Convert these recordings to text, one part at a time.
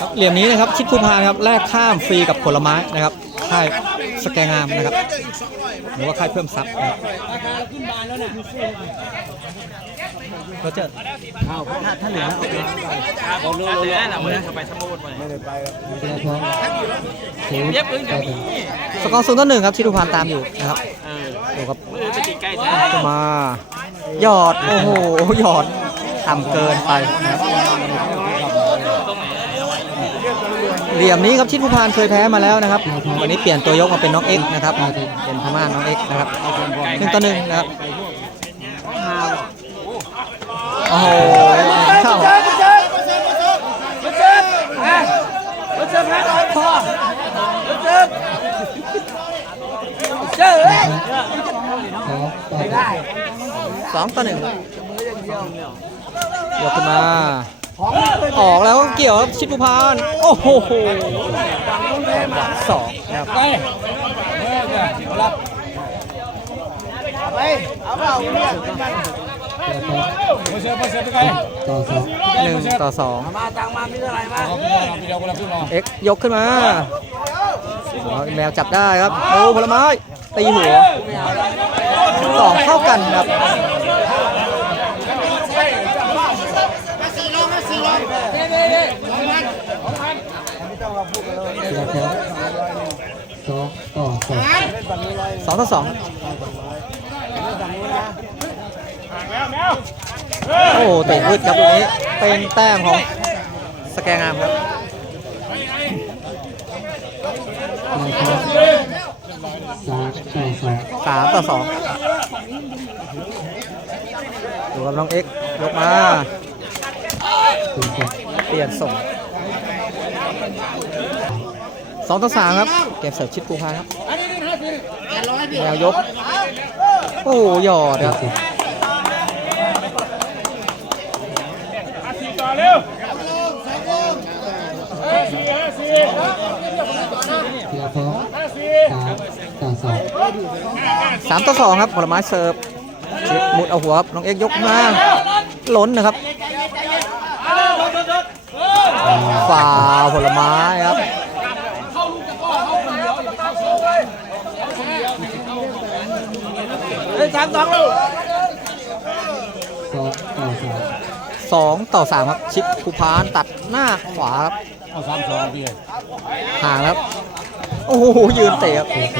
ครับเหลี่ยมนี้นะครับชิดคูพานครับแลกข้ามฟรีกับผลไม้นะครับค่ายสแกงามนะครับหรือว่าค่ายเพิ่มทรัพย์นะครับโรเจอร์ถ้าถ้าเหลือเอาไปผมรู้แล้วนะวันนี้เขาไปสมุทรมาไม่ได้ไปครับเย็บอึ้งจะมีสกอร์ศูนย์ต่อหนึ่งครับชิดคูพานตามอยู่นะครับเออดูครับมาหยอดโอ้โหหยอดต่ำเกินไปนะครับ เหลี่ยมนี้ครับชิดผู้พานเคยแพ้มาแล้วนะครับ วันนี้เปลี่ยนตัวยกมาเป็นน้องเอ็กซ์นะครับเป็นพม่าน้องเอ็กซ์นะครับหนึ่งต่อหนึ่งนะครับโอ้โหเข้าสองต่อหนึ่งยกขึ้นมา ออกแล้วเกี่ยวครับชิดผู้พานโอ้โหสองนะครับต่อสองหนึ่งต่อสองมาตังมามีเท่าไหร่มาเอ็กซ์ยกขึ้นมาแมวจับได้ครับโอ้ผลไม้ตีหัวสองเท่ากันครับ สองต่อสอง สองต่อสองโอ้เตะพืชครับตรงนี้เป็นแต้มของสแกงามครับสามต่อสองดูกับน้องเอ็กซ์ยกมาเปลี่ยนส่งสองต่อสามครับ เกมเสิร์ฟชิดกูพาครับ แนวยก โอ้หยอดครับเทียร์สองสามต่อสองสามต่อสองครับผลไม้เสิร์ฟชิดมุดเอาหัวครับน้องเอ็กยกมาล้นนะครับฝ่าผลไม้ครับ สามสองลูกสองต่อสามสองต่อสามครับชิดภูพานตัดหน้าขวาครับเอาสามสองพี่ห่างครับโอ้โหยืนเตะครับเทียร์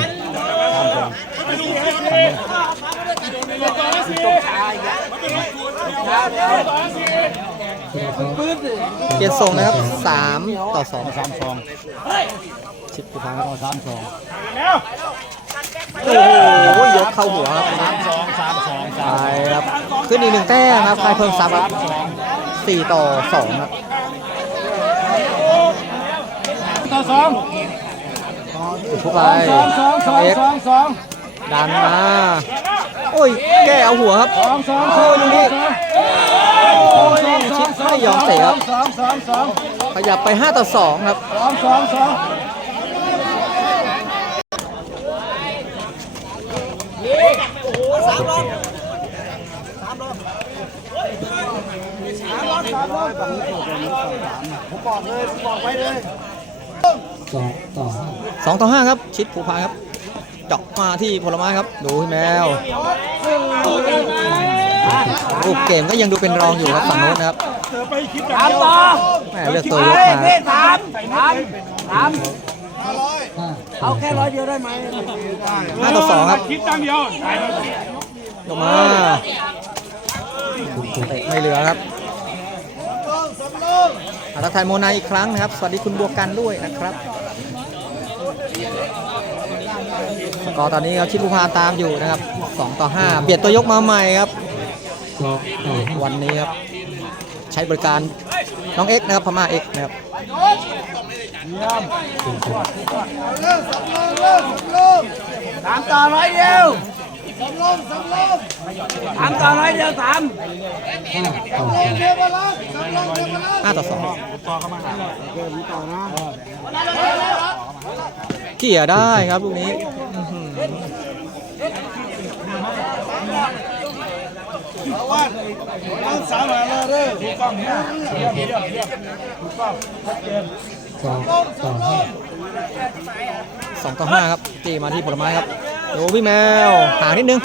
สองเปลี่ยนทรงนะครับสามต่อสองสามสองชิดภูพานครับต่อสามสอง โอ้โหยกเข้าหัวครับสามสองสามสองสามใช่ครับขึ้นอีกหนึ่งแต้มครับใครเพิ่มซับครับสี่ต่อสองครับต่อสองถูกเข้าไปสองสองสองเอ็กสองสองดันมาโอ้ยแกเอาหัวครับสองสองโอ้ยตรงนี้โอ้ยชิดไม่ยอมเตะครับสองสองสองขยับไป 5 ต่อ 2 ครับ สองสองสองสองต่อห้า2ต่อ5ครับ ชิดภูพานครับเจาะมาที่ผลไม้ครับ ดูพี่แมวรูปเกมก็ยังดูเป็นรองอยู่ครับฝั่งโน้นนะครับสามต่อแม่เลือกตัวยกมาเฮ้สามสามสามห้าเอาแค่ร้อยเดียวได้ไหม5ต่อ2ครับ คิดตั้งเดียว ยกมาเตะไม่เหลือครับอาทักทายโมนาอีกครั้งนะครับ สวัสดีคุณบัวกันด้วยนะครับสกอร์ตอนนี้ครับชิดภูพานตามอยู่นะครับ 2 ต่อ 5เปลี่ยนตัวยกมาใหม่ครับสองต่อห้าวันนี้ครับ ใช้บริการน้องเอ็กซ์นะครับพม่าเอ็กซ์นะครับศูนย์ สองสามต่อร้อยเดียวสามต่อร้อยเดียวสามห้าต่อสอง5ต่อ2เกี่ยได้ครับลูกนี้อื้อหือต้องสามหาเลยเด้อถูกต้องเนี่ยถูกต้องชัดเจนสองต่อห้าสองต่อห้าครับตีมาที่ผลไม้ครับ ดูพี่แมวห่างนิดนึง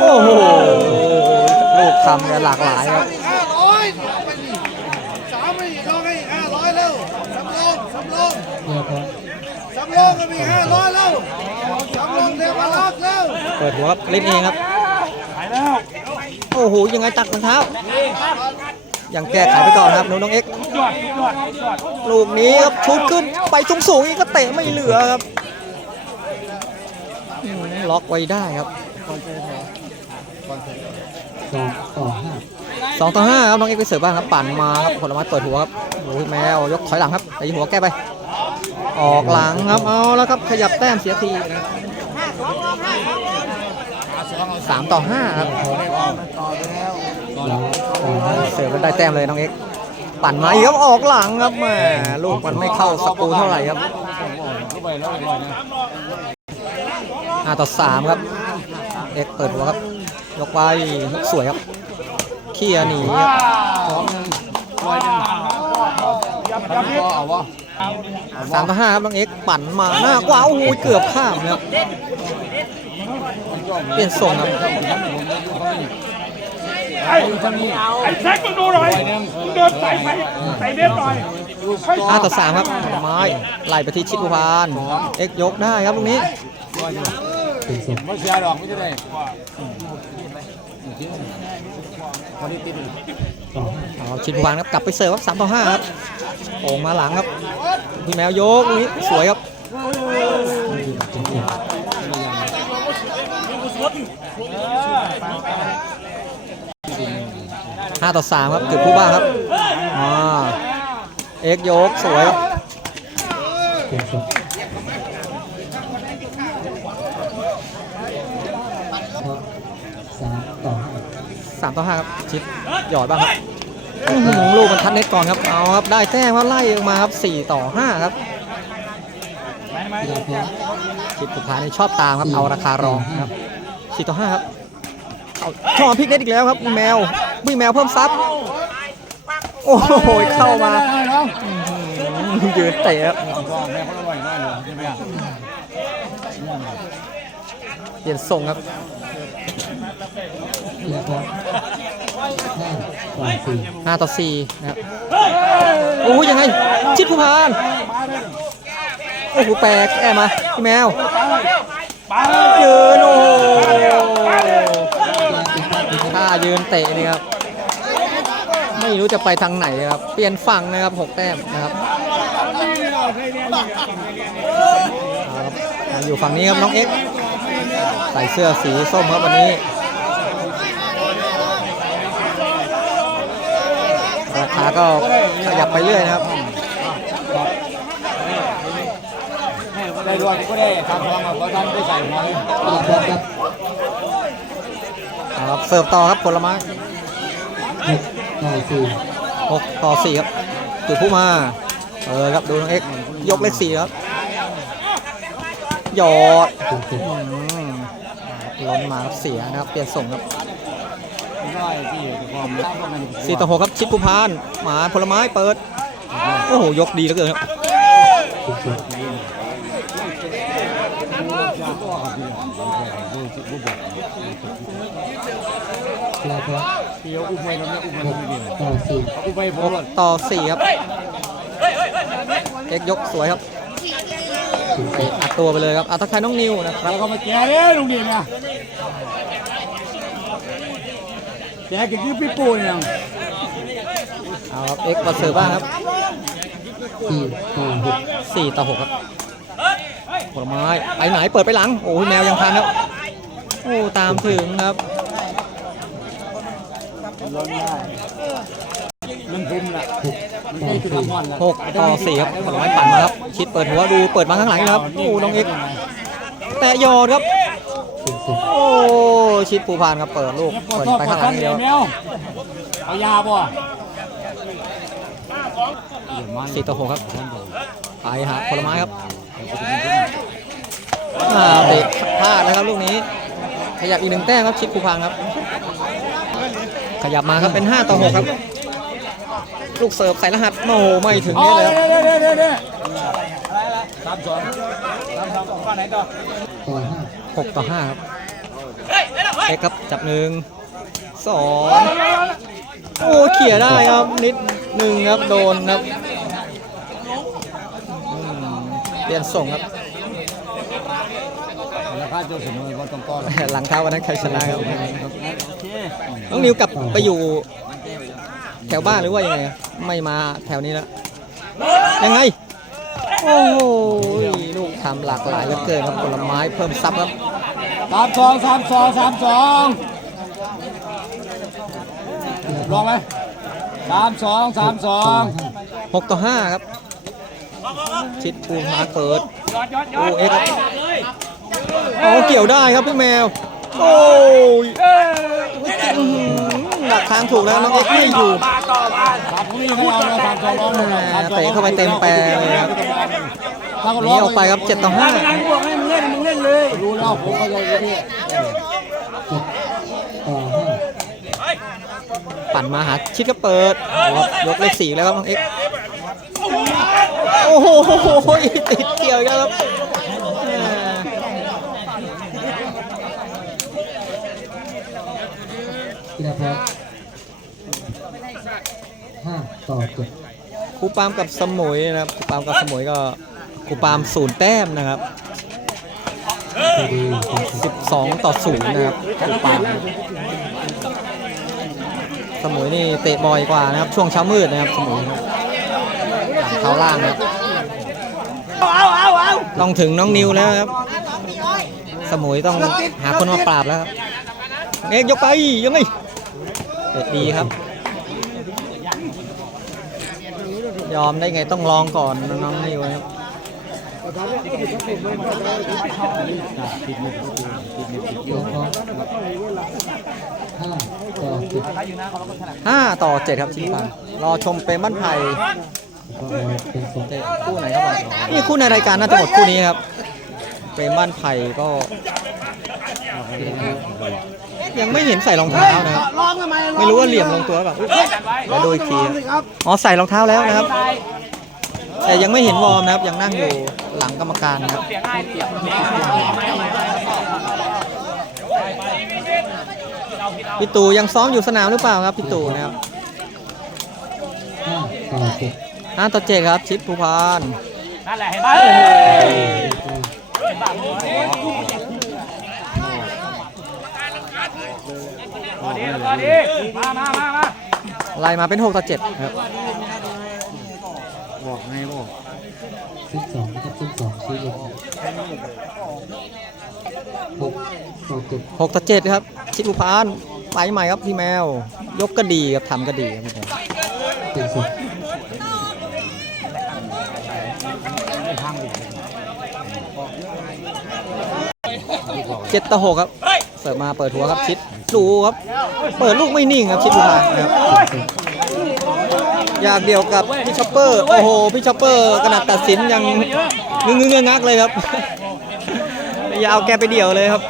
โอ้โหลูกทำเนี่ยหลากหลายครับห้าร้อยสามไม่ลองให้ห้าร้อยแล้วสำรองสำรองสำรองก็มีห้าร้อยแล้วสำรองเทวรักษ์แล้วเปิดหัวครับเล่นเองครับโอ้โหยังไงตักรองเท้ายังแก้ไขไปก่อนครับน้องน้องเอ็กซ์ลูกนี้ครับชุดขึ้นไปสูงสูงๆอีกก็เตะไม่เหลือครับอืม ล็อกไว้ได้ครับสองต่อห้าสองต่อห้าครับน้องเอ็กซ์ไปเสิร์ฟบ้างครับปั่นมาครับผลไม้เปิดหัวครับโอ้โหแมวยกถอยหลังครับตีหัวแก้ไป ออกหลังครับเอาแล้วครับขยับแต้มเสียทีนะครับสามต่อห้าครับแล้วต่อห้าเสิร์ฟแล้วได้แต้มเลยน้องเอ็กซ์ปั่นมาอีกครับออกหลังครับแหมลูกมันไม่เข้าสกรูเท่าไหร่ครับ ห้าต่อสามครับ เอ็กซ์เปิดหัวครับ ยกไปยกสวยครับเคลียร์หนีครับสามต่อห้าครับน้องเอ็กซ์ปั่นมาหน้ากว่าโอ้โหเกือบข้ามครับเปลี่ยนส่งครับไอ้ไอ้แซกมึงดูหน่อยมึงเดินใส่ไปใส่เน็ตหน่อยห้าต่อสามครับผลไม้ไล่ไปที่ชิดภูพานเอ็กซ์ยกได้ครับตรงนี้ เป็นสองไม่เสียดอกไม่ได้ต่อห้าเอาชิดภูพานครับกลับไปเสิร์ฟครับสามต่อห้าครับโป่งมาหลังครับพี่แมวยกตรงนี้สวยครับห้าต่อสามครับเกิดผู้บ้างครับอ่าเอ็กซ์ยกสวยครับ เป็นสองสามต่อห้า สาม ต่อห้าครับชิดหยอดบ้างครับลูกมันทัดเน็ตก่อนครับเอาครับได้แต้มครับไล่ออกมาครับสี่ต่อห้าครับชิดสุดท้ายนี่ชอบตามครับเอาราคารองครับสี่ต่อห้าครับเอาชอบพลิกเน็ตอีกแล้วครับมีแมวมีแมวเพิ่มซับโอ้โหเข้ามาอื้อหือยืนเตะครับ เปลี่ยนส่งครับกีฬาพร้อมห้าต่อสี่5ต่อ4นะครับโอ้ยยังไง ชิดผู้พาน โอ้โหแปลกแอมาพี่แมวยืนโอ้โหท่ายืนเตะนี่ครับ ไม่รู้จะไปทางไหนครับ เปลี่ยนฝั่งนะครับ6แต้มนะครับเอาครับมาอยู่ฝั่งนี้ครับน้องเอ็กซ์ ใส่เสื้อสีส้มครับวันนี้ ราคาก็ขยับไปเรื่อยนะครับได้ด้วยก็ได้ทำทองมาเพราะท่านได้ใส่มากีฬาพร้อมครับเอาครับเสิร์ฟต่อครับผลไม้หต่อสี่6ต่อ4ครับจุดผู้มาเออครับดูน้องเอ็กยกเลขสี่ครับหยอดอ ล้นมาครับเสียนะครับ เปลี่ยนส่งครับได้ที่ต่อ6ครับชิดผู้พานหมาผลไม้เปิด โอ้โห ยกดีเหลือเกินครับเป็นสิบกีฬาพร้อมเดี๋ยวอุ้มไปแล้วเนี่ยอุ้มหกต่อสี่อุ้มไปพอ6ต่ครับเอกยกสวยครับ อัดตัวไปเลยครับอัตทายน้องนิวนะครับแล้วก็มาแก่เลยลุงดีเนี่ยแก่กินคือพี่ปูเนี่ยเอาครับเอ็กซ์มาเสิร์ฟบ้างครับสี่ต่อหก4ต่อ6ครับผลไม้ไปไหนเปิดไปหลังโอ้ยแมวยังทันครับโอ้ตามถึงครับ ล้นได้มันพุ่มละหกต่อสี่6ต่อ4ครับผลไม้ปั่นมาครับชิดเปิดหัวดูเปิดมาข้างหลังนะครับโอ้น้องเอ็กซ์แตะยอดครับเป็นสิบโอ้ชิดภูพานครับเปิดลูกเปิดไปข้างหลังเดียวแมวเอายาบ่4ต่อ6ครับไปหาผลไม้ครับอ่าเตะพลาดนะครับลูกนี้ขยับอีกหนึ่งแต้มครับชิดภูพานครับ ขยับมาครับเป็น 5 ต่อ 6 ครับ ลูกเสิร์ฟใส่รหัสโอ้โหไม่ถึงอ๋อนี่เลยครับเดี๋ยวเดี๋ยวเดี๋ยวเดี๋ยวสามสองสามสองข้อไหนต่อ6ต่อ5ครับเอ็กครับจับหนึ่งสองโอ้เขี่ยได้ครับ นิดหนึ่งครับโดนครับอืมเปลี่ยนส่งครับราคาจุดเสมอก็ต้องต้อนหลังเท้าวันนั้นใครชนะครับน้องนิวกลับไปอยู่ แถวบ้านหรือว่ายังไงครับไม่มาแถวนี้แล้ว ยังไง โอ้โหลูกทำหลากหลายเหลือเกินครับผลไม้เพิ่มซับครับสามสองสามสองสามสองลองไหมสามสองสามสอง6ต่อ5ครับ ชิดภูมิมาเปิดยอดยอดยโอ้อดเอ็กซ์โอ้เกี่ยวได้ครับพี่แมว โอ้ยอื้อหือ ดักทางถูกแล้วน้องเอ็กซ์ไม่อยู่มาต่อมาสามนี่ให้เอาเลยสามสองร้อยเตะเข้าไปเต็มแปรเลยครับหนีออกไปครับ7ต่อพลังบวกให้มึงเล่นมึงเล่นเลยรู้แล้วผมก็ยังนี่5ปั่นมาหาชิดก็เปิด ยกเลขสี่แล้วครับน้องเอ็กซ์โอ้โหติดเกี่ยวอีกแล้วครับอ่า นะครับห้าต่อเจ็ดครูปามกับสมุยนะครับครูปามกับสมุยก็ครูปามศูนย์แต้มนะครับ 12 ต่อ0นะครับครูปามสมุยนี่เตะบ่อยกว่านะครับ ช่วงเช้ามืดนะครับสมุยครับหลังเท้าล่างนะครับเอาเอาเอาต้องถึงน้องนิวแล้วครับ สมุยต้องหาคนมาปราบแล้วครับเอ็กยกไปยังไง เตะดีครับ ยอมได้ไงต้องลองก่อนน้องนิวะครับยกน้องห้าต่อเจ็ดครับชิงปานรอชมเป็นบ้านไผ่คู่ไหนครับอลนี่คู่ในรายการน่าจะหมดคู่นี้ครับเปรมบ้านไผ่ก็ ยังไม่เห็นใส่รองเท้านะครับลองทำไมไม่รู้ว่าเหลี่ยมลงตัวหรือเปล่าอุ๊ยเดี๋ยวดูอีกทีครับอ๋อใส่รองเท้าแล้วนะครับ แต่ยังไม่เห็นวอร์มนะครับยังนั่งอยู่หลังกรรมการนะครับเสียงง่ายเสียงพี่ตู่ยังซ้อมอยู่สนามหรือเปล่าครับพี่ตู่นะครับห้าต่อเจ็ดห้าต่อเจ็ดครับชิดภูพานนั่นแหละเห็นไหมเห็นป่ะ อดีพอดีมามามามาไล่มาเป็นหกต่อเจ็ดครับบอกไงบอกสิบสองนะครับสิบสองชี้ลงหกต่อเจ็ดหกต่อเจ็ดครับ ชิดภูพานไปใหม่ครับพี่แมว ยกก็ดีครับทำก็ดีครับพี่แมวเป็นสองเจ็ดต่อหกครับ เสิร์ฟมาเปิดหัวครับชิดดูครับเปิดลูกไม่นิ่งครับชิดภูพาครับอยากเดียวกับพี่ช็อปเปอร์โอ้โหพี่ช็อปเปอร์ขนาดตัดสินยังงึงงงงักเลยครับอย่าเอาแกไปเดี่ยวเลยครับ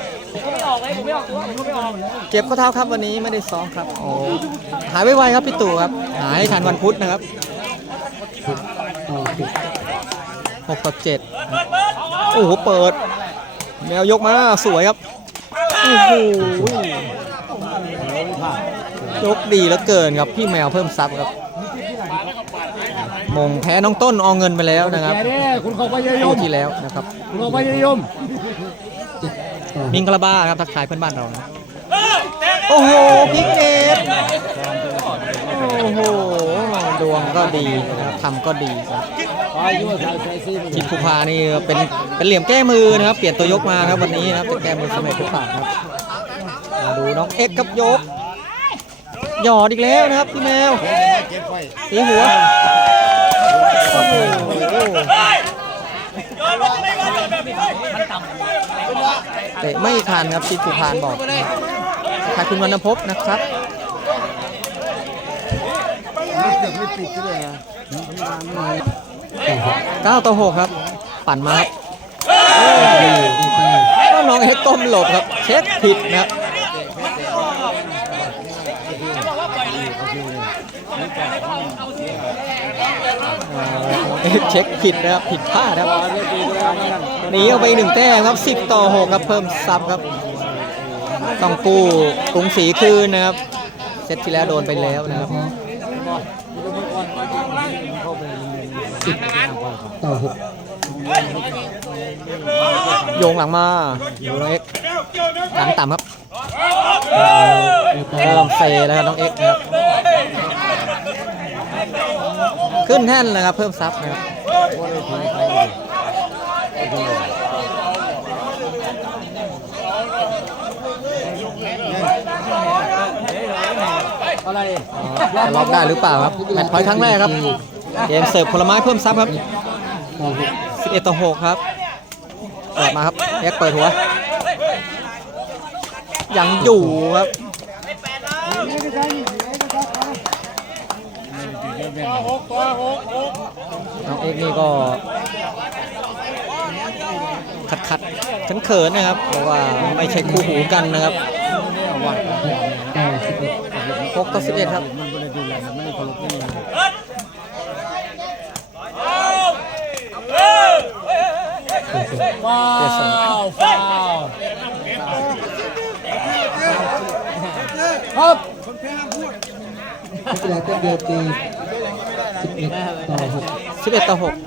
เจ็บข้อเท้าครับวันนี้ไม่ได้ซ้อมครับโอ้หายไวๆครับพี่ตู่ครับหายทันวันพุธนะครับสิบต่อเจ็ด6ต่อ7โอ้โหเปิด แมวยกมาสวยครับ โอ้โหยกดีเหลือเกินครับพี่แมวเพิ่มซับครับ มงแพ้น้องต้นเอาเงินไปแล้วนะครับคุณเขาไปยยมที่แล้วนะครับคุณเขาไปยยมมิงกะลาบ้าครับทักทายเพื่อนบ้านเรานะโอ้โหพิกเนตโอ้โหดวงก็ดีนะ ทำก็ดีครับไปยั่วใส่ใส่ซีมันทีมภูพานี่เป็นเป็นเหลี่ยมแก้มือนะครับ เปลี่ยนตัวยกมานะครับวันนี้นะครับจะแก้มือสำเร็จหรือเปล่าครับมาดูน้องเอ็กซ์กับยก หยอดอีกแล้วนะครับพี่แมวตีหัวโอ้โหเตะไม่ทันครับทีมภูพานบอกทายคุณวรรณภพนะครับต่อ เก้าต่อหกครับ ปั่นมาก็น้องเอ็กก้มหลบครับ เช็คผิดนะเช็คผิดนะครับ ผิดพลาดครับหนีออกไปหนึ่งแต้มครับ 10 ต่อ 6 ครับ เพิ่มซับครับ ต้องกู้กรุงศรีคืนนะครับ เซตที่แล้วโดนไปแล้วนะครับ สิบต่อหกโยงหลังมาดูน้องเอ็กหลังต่ำครับต่อเริ่มเซแล้วครับน้องเอ็กครับขึ้นแท่นเลยครับเพิ่มซับนะครับอะไรจะล็อกได้หรือเปล่าครับแมตช์พอยต์ครั้งแรกครับ เกมเสิร์ฟผลไม้เพิ่มซับครับต่11ต่อ6ครับเปิดมาครับเอ็กเปิดหัว ยังอยู่ครับน้องเอกนี่ก็ ขัดขัดเขินเขินนะครับ เพราะว่าไม่ใช่คู่หูกันนะครับต่อสิบเอ็ด6ครับ มันไม่ได้ดูแลมันไม่ได้เคารพนี่ ฟาวฟาวครับคนแพ้ห้ามพูดนักกีฬาเต้นเดียวตีสิบเอ็ดต่อหก11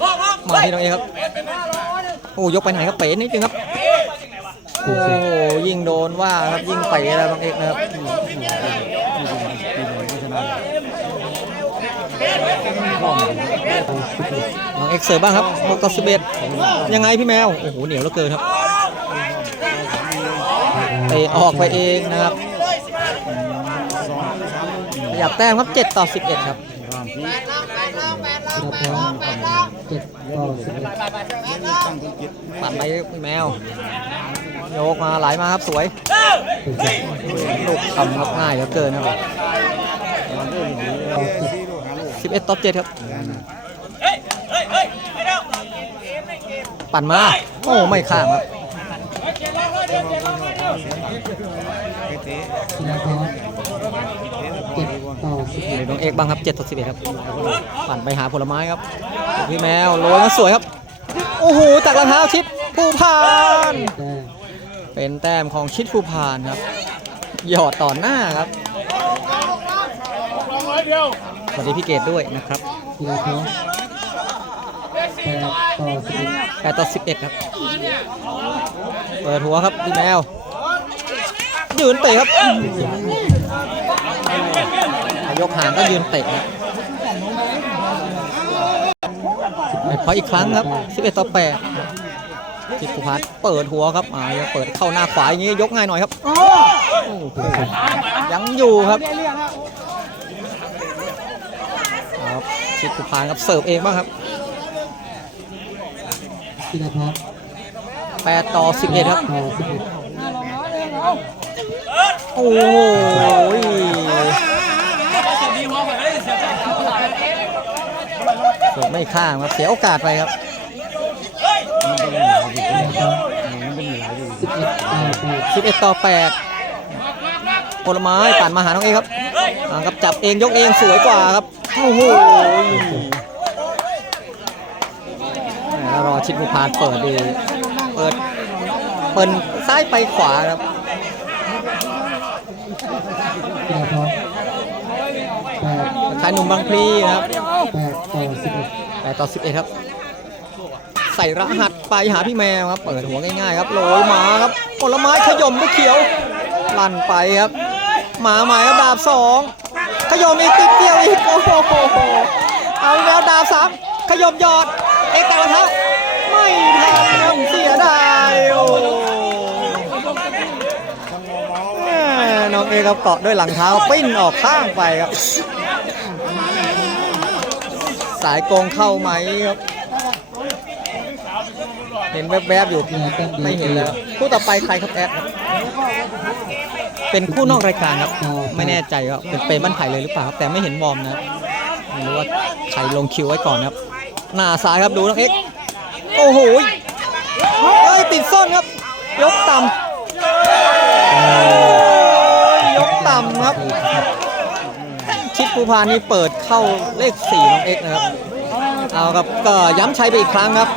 ต่อ6ครับมาที่น้องเอกครับ โอ้ยกไปไหนครับเป๋นิดนึงครับ โอ้ยิงโดนว่าครับยิงเป๋แล้วน้องเอกนะครับ น้องเอ็กเสิร์บ้างครับ6ต่อ11 ยังไงพี่แมว โอ้โห เหนียวเหลือเกินครับเตะออกไปเองนะครับขยับแต้มครับ 7 ต่อ 11 ครับกีฬาพร้อมเจ็ดต่อสิบเอ็ดปัดไปพี่แมวโยกมาไหลมาครับสวยลูกทำรับง่ายเหลือเกินครับ 11 ต่อ 7 ครับ ปั่นมา โอ้ ไม่ข้ามครับกีฬาพร้อมเจ็ดต่อสิบเอ็ดเดี๋ยวน้องเอกบ้างครับ7ต่อ11 ครับ ปั่นไปหาผลไม้ครับ พี่แมวโรยมาสวยครับ โอ้โหจากรองเท้าชิดผู้พานแต้มเป็นแต้มของชิดผู้พานครับ หยอดต่อหน้าครับ สวัสดีพี่เกดด้วยนะครับกีฬาพร้อมแปดต่อสิบเอ็ดต่อ11ครับ เปิดหัวครับพี่แมว ยืนเตะครับยกหางก็ยืนเตะครับพออีกครั้งครับ11ต่อ8จิตภูพัฒน์เปิดหัวครับอ่าเปิดเข้าหน้าขวาอย่างนี้ยกง่ายหน่อยครับยังอยู่ครับ ครับจิตภูพัฒน์ครับเสิร์ฟเองบ้างครับกีฬาพร้อม8ต่อ11ครับ ต่อสิบเอ็ดโอ้ยเสิร์ฟไม่ข้ามครับ เสียโอกาสไปครับสิบเอ็ดต่อแปด11ต่อ8ผลไม้ปั่นมาหาน้องเอครับอ่าครับ จับเองยกเองสวยกว่าครับ โอ้โหรอชิดมุพานเปิดดี เปิด เปิดซ้ายไปขวาครับชายหนุ่มบางพลีครับแปดต่อสิบเอ็ด8ต่อ11ครับ ใส่รหัสไปหาพี่แมวครับ เปิดหัวง่ายๆครับโรยมาครับ ผลไม้ขยมด้วยเขียว ลั่นไปครับ หมาหมายครับดาบสอง ขย่มอีกติดเดียวอีกโอ้โหเอาแล้วดาบสามขย่มยอดเอกแต่ละท้าไม่ทันครับเสียดายโอ้น้องเอครับเกาะด้วยหลังเท้าปิ้นออกข้างไปครับ สายโกงเข้าไหมครับ เห็นแวบๆอยู่ไม่เห็นแล้วคู่ต่อไปใครครับแอดครับเป็นคู่นอกรายการครับ ไม่แน่ใจว่าเป็นเปมบ้านไผ่เลยหรือเปล่าครับแต่ไม่เห็นวอร์มนะครับไม่รู้ว่าใครลงคิวไว้ก่อนครับ หน้าซ้ายครับดูน้องเอ็กโอ้โหเฮ้ยติดส้นครับ ยกต่ำยกต่ำครับ ชิดผู้พานนี้เปิดเข้าเลข4น้องเอ็กนะครับเอาครับก็ย้ำชัยไปอีกครั้งครับ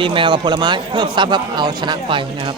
พี่แมวกับผลไม้เพิ่มซับครับเอาชนะไปนะครับ